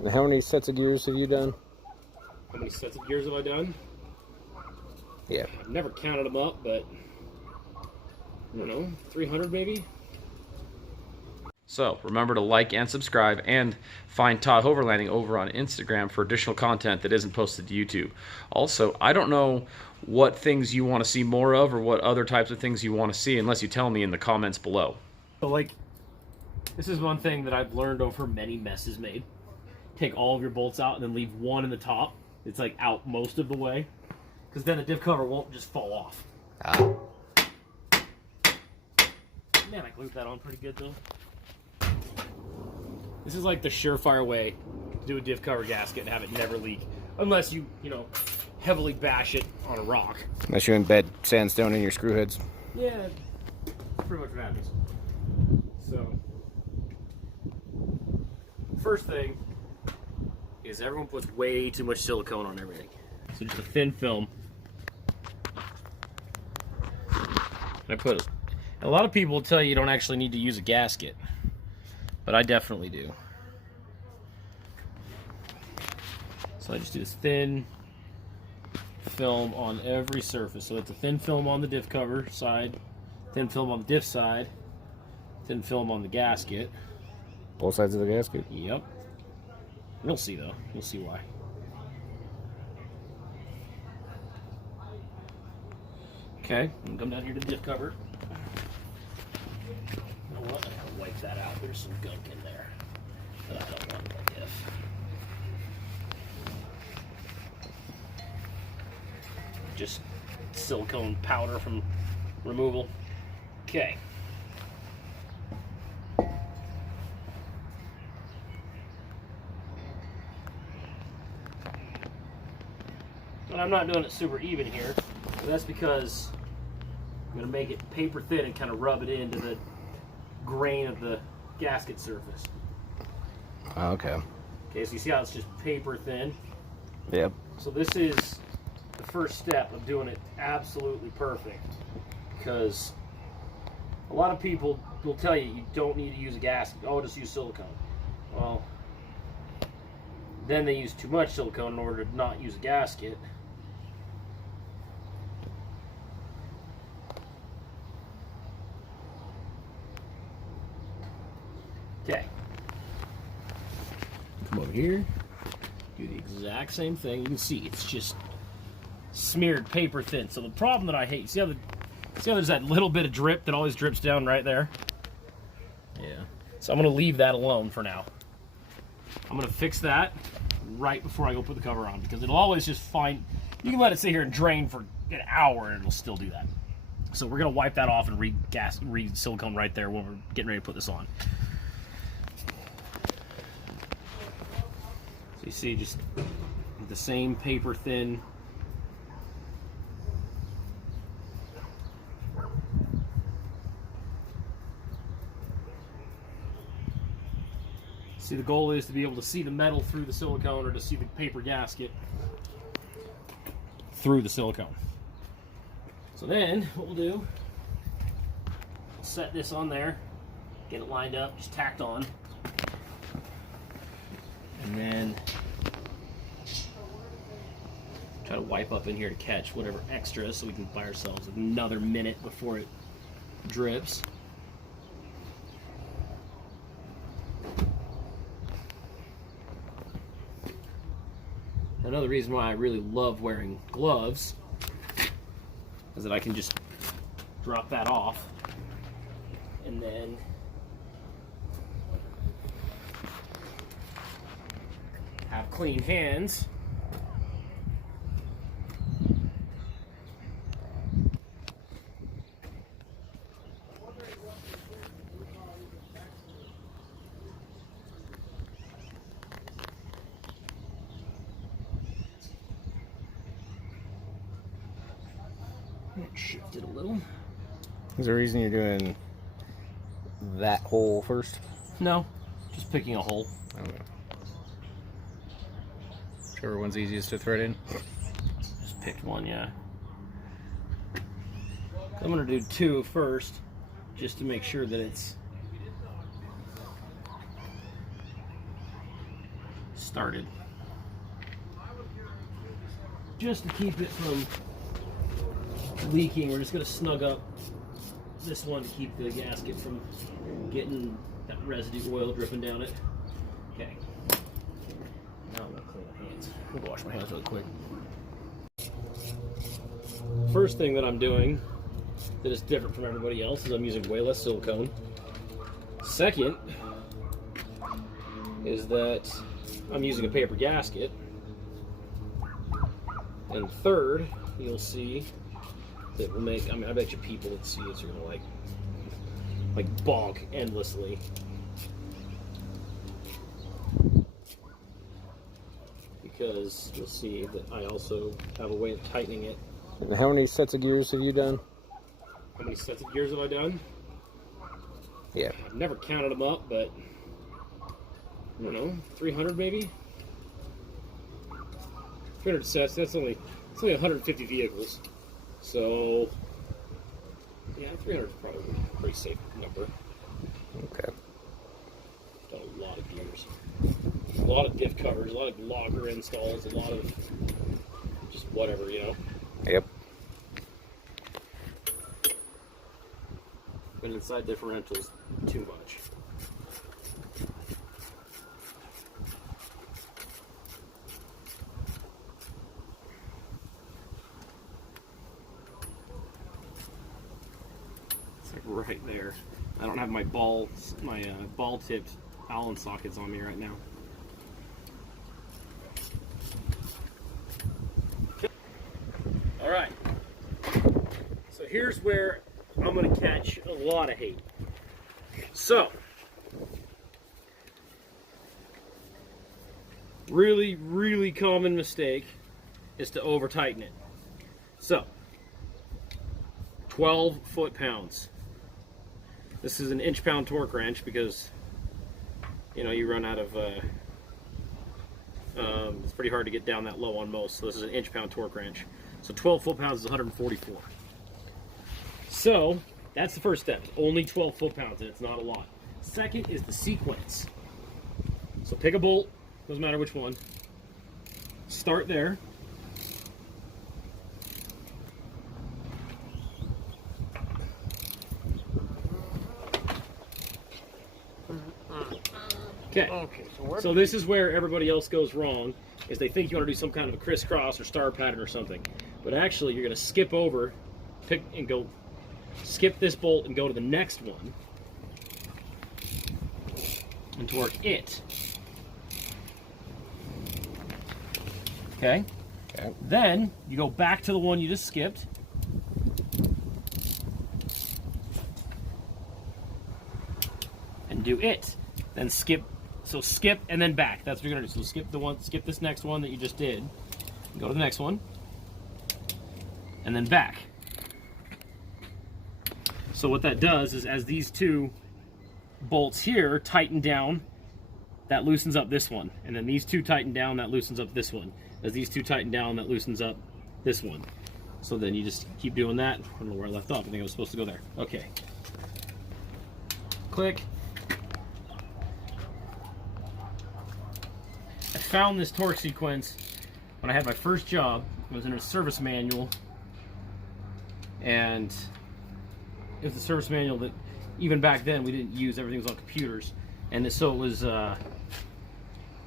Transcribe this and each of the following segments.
And how many sets of gears have you done? How many sets of gears have I done? Yeah. I've never counted them up, but I don't know, 300 maybe? So remember to like and subscribe, and find Todd Hoverlanding over on Instagram for additional content that isn't posted to YouTube. Also, I don't know what things you want to see more of or what other types of things you want to see unless you tell me in the comments below. So like, this is one thing that I've learned over many messes made. Take all of your bolts out and then leave one in the top. It's like out most of the way, because then the diff cover won't just fall off. Ah. Man, I glued that on pretty good though. This is like the surefire way to do a diff cover gasket and have it never leak. Unless you know, heavily bash it on a rock. Unless you embed sandstone in your screw heads. Yeah, pretty much what happens. So, first thing is everyone puts way too much silicone on everything. So just a thin film. I put it. A lot of people will tell you don't actually need to use a gasket, but I definitely do. So I just do this thin film on every surface. So that's a thin film on the diff cover side, thin film on the diff side, thin film on the gasket. Both sides of the gasket? Yep. You'll see though. You'll see why. Okay, I'm gonna come down here to the diff cover. You know what? I gotta wipe that out. There's some gunk in there that I don't want in my diff. Just silicone powder from removal. Okay. And I'm not doing it super even here, but that's because I'm going to make it paper thin and kind of rub it into the grain of the gasket surface. Okay. Okay, so you see how it's just paper thin? Yep. So this is the first step of doing it absolutely perfect, because a lot of people will tell you you don't need to use a gasket. Oh, just use silicone. Well, then they use too much silicone in order to not use a gasket. Okay. Come over here. Do the exact same thing. You can see it's just smeared paper thin. So the problem that I hate, see how there's that little bit of drip that always drips down right there? Yeah. So I'm going to leave that alone for now. I'm going to fix that right before I go put the cover on, because it'll always just find, you can let it sit here and drain for an hour and it'll still do that. So we're going to wipe that off and re-silicone right there when we're getting ready to put this on. So you see just the same paper thin. See, the goal is to be able to see the metal through the silicone, or to see the paper gasket through the silicone. So then what we'll do, we'll set this on there, get it lined up, just tacked on. And then try to wipe up in here to catch whatever extra, so we can buy ourselves another minute before it drips. Another reason why I really love wearing gloves is that I can just drop that off and then have clean hands. Shift it a little. Is there a reason you're doing that hole first? No, just picking a hole. Okay. Whichever one's easiest to thread in. Just picked one, yeah. I'm gonna do two first, just to make sure that it's started. Just to keep it from leaking, we're just going to snug up this one to keep the gasket from getting that residue oil dripping down it. Okay. Now I'm going to clean my hands. I'm going to wash my hands really quick. First thing that I'm doing that is different from everybody else is I'm using way less silicone. Second is that I'm using a paper gasket. And third, you'll see that will make, I mean, I bet you people that see this are gonna like bonk endlessly. Because you'll see that I also have a way of tightening it. And how many sets of gears have you done? How many sets of gears have I done? Yeah. I've never counted them up, but I don't know, 300 maybe? 300 sets, it's only 150 vehicles. So, yeah, 300 is probably a pretty safe number. Okay. Done a lot of gears. A lot of diff covers, a lot of logger installs, a lot of just whatever, you know? Yep. But inside differentials, too much. It's like right there. I don't have my ball tipped Allen sockets on me right now. All right. So here's where I'm going to catch a lot of hate. So, really, really common mistake is to over tighten it. So, 12 foot-pounds. This is an inch-pound torque wrench because, you know, you run out of, it's pretty hard to get down that low on most, so this is an inch-pound torque wrench. So 12 foot-pounds is 144. So, that's the first step. Only 12 foot-pounds, and it's not a lot. Second is the sequence. So pick a bolt, doesn't matter which one. Start there. Okay, so this is where everybody else goes wrong, is they think you want to do some kind of a crisscross or star pattern or something. But actually, you're going to skip over, pick and go, skip this bolt and go to the next one, and torque it. Okay? Okay. Then, you go back to the one you just skipped, and do it. Then skip. So skip and then back. That's what you're gonna do. So skip this next one that you just did. Go to the next one. And then back. So what that does is as these two bolts here tighten down, that loosens up this one. And then these two tighten down, that loosens up this one. As these two tighten down, that loosens up this one. So then you just keep doing that. I don't know where I left off. I think I was supposed to go there. Okay. Click. I found this torque sequence when I had my first job. It was in a service manual, and it was a service manual that even back then we didn't use. Everything was on computers, and so it was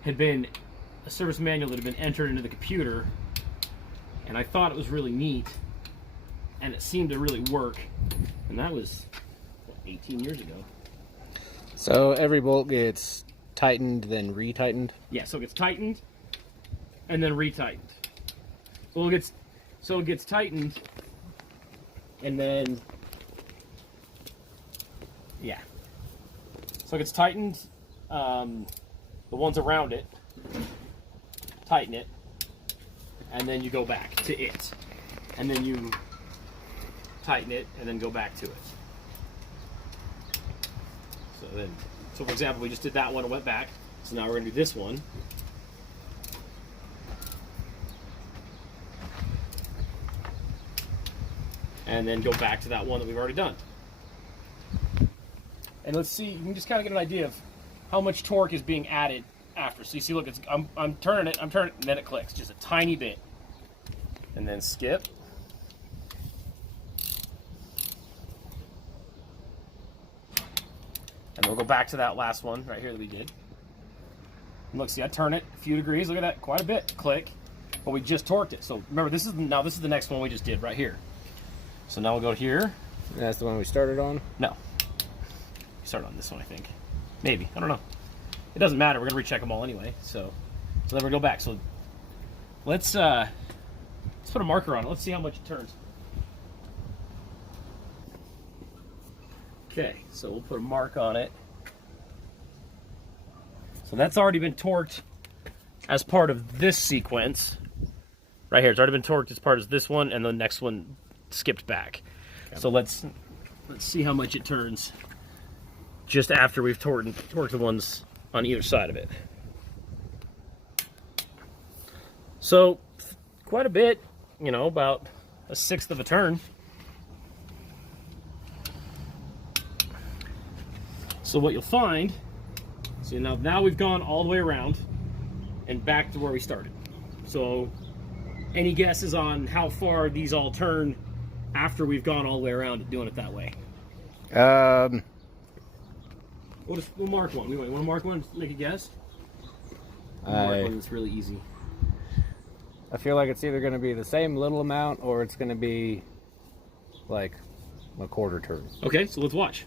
had been a service manual that had been entered into the computer, and I thought it was really neat, and it seemed to really work, and that was what, 18 years ago. So every bolt gets tightened, then retightened? Yeah, so it gets tightened and then retightened. So it gets tightened and then, yeah. So it gets tightened, the ones around it, tighten it, and then you go back to it. And then you tighten it and then go back to it. So for example, we just did that one and went back. So now we're going to do this one. And then go back to that one that we've already done. And let's see, you can just kind of get an idea of how much torque is being added after. So you see, look, I'm turning it, and then it clicks just a tiny bit, and then skip. And we'll go back to that last one right here that we did. And look, see, I turn it a few degrees. Look at that, quite a bit. Click. But we just torqued it. So remember, this is the next one we just did right here. So now we'll go here. That's the one we started on? No. We started on this one, I think. Maybe. I don't know. It doesn't matter. We're gonna recheck them all anyway. So then we go back. So let's put a marker on it. Let's see how much it turns. Okay, so we'll put a mark on it. So that's already been torqued as part of this sequence. Right here, it's already been torqued as part of this one, and the next one skipped back. Okay. So let's see how much it turns just after we've torqued the ones on either side of it. So quite a bit, you know, about a sixth of a turn. So what you'll find, see now we've gone all the way around and back to where we started. So any guesses on how far these all turn after we've gone all the way around and doing it that way? We'll mark one. You want to mark one? Make a guess? Mark one that's really easy. I feel like it's either going to be the same little amount or it's going to be like a quarter turn. Okay, so let's watch.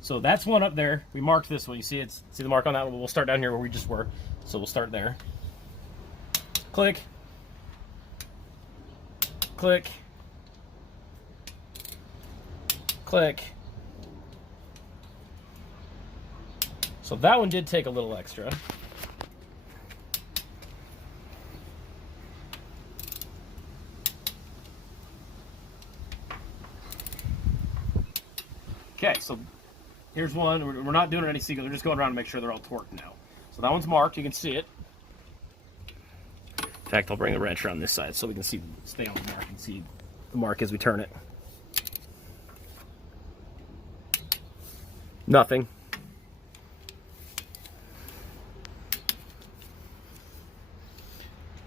So that's one up there. We marked this one. You see see the mark on that one? We'll start down here where we just were. So we'll start there. Click. Click. Click. So that one did take a little extra. Okay, so here's one. We're not doing any sequence. We're just going around to make sure they're all torqued now. So that one's marked. You can see it. In fact, I'll bring the wrench around this side so we can stay on the mark and see the mark as we turn it. Nothing.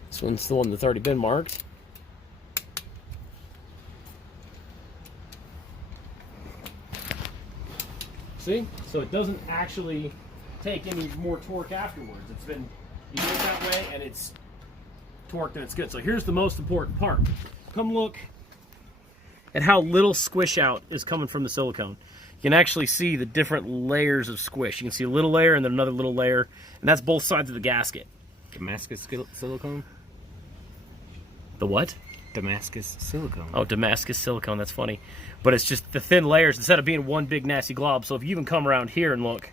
This one's the one that's already been marked. See? So it doesn't actually take any more torque afterwards. It's been, you do it that way and it's torqued and it's good. So here's the most important part. Come look at how little squish out is coming from the silicone. You can actually see the different layers of squish. You can see a little layer and then another little layer, and that's both sides of the gasket. Damascus silicone? The what? Damascus silicone. Oh, Damascus silicone, that's funny. But it's just the thin layers instead of being one big nasty glob. So if you even come around here and look,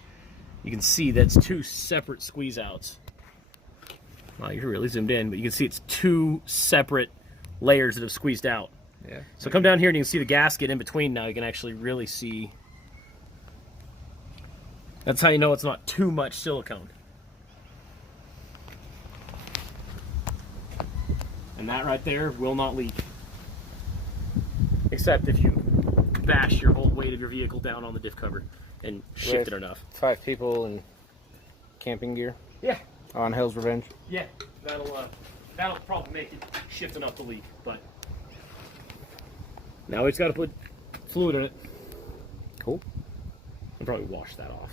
you can see that's two separate squeeze outs. Wow, you're really zoomed in, but you can see it's two separate layers that have squeezed out. Yeah. So come down here and you can see the gasket in between now. You can actually really see. That's how you know it's not too much silicone. And that right there will not leak. Except if you bash your whole weight of your vehicle down on the diff cover and shift it enough. 5 people in camping gear? Yeah. On Hell's Revenge? Yeah. That'll probably make it shift enough to leak, but now we just got to put fluid in it. Cool. I'll probably wash that off.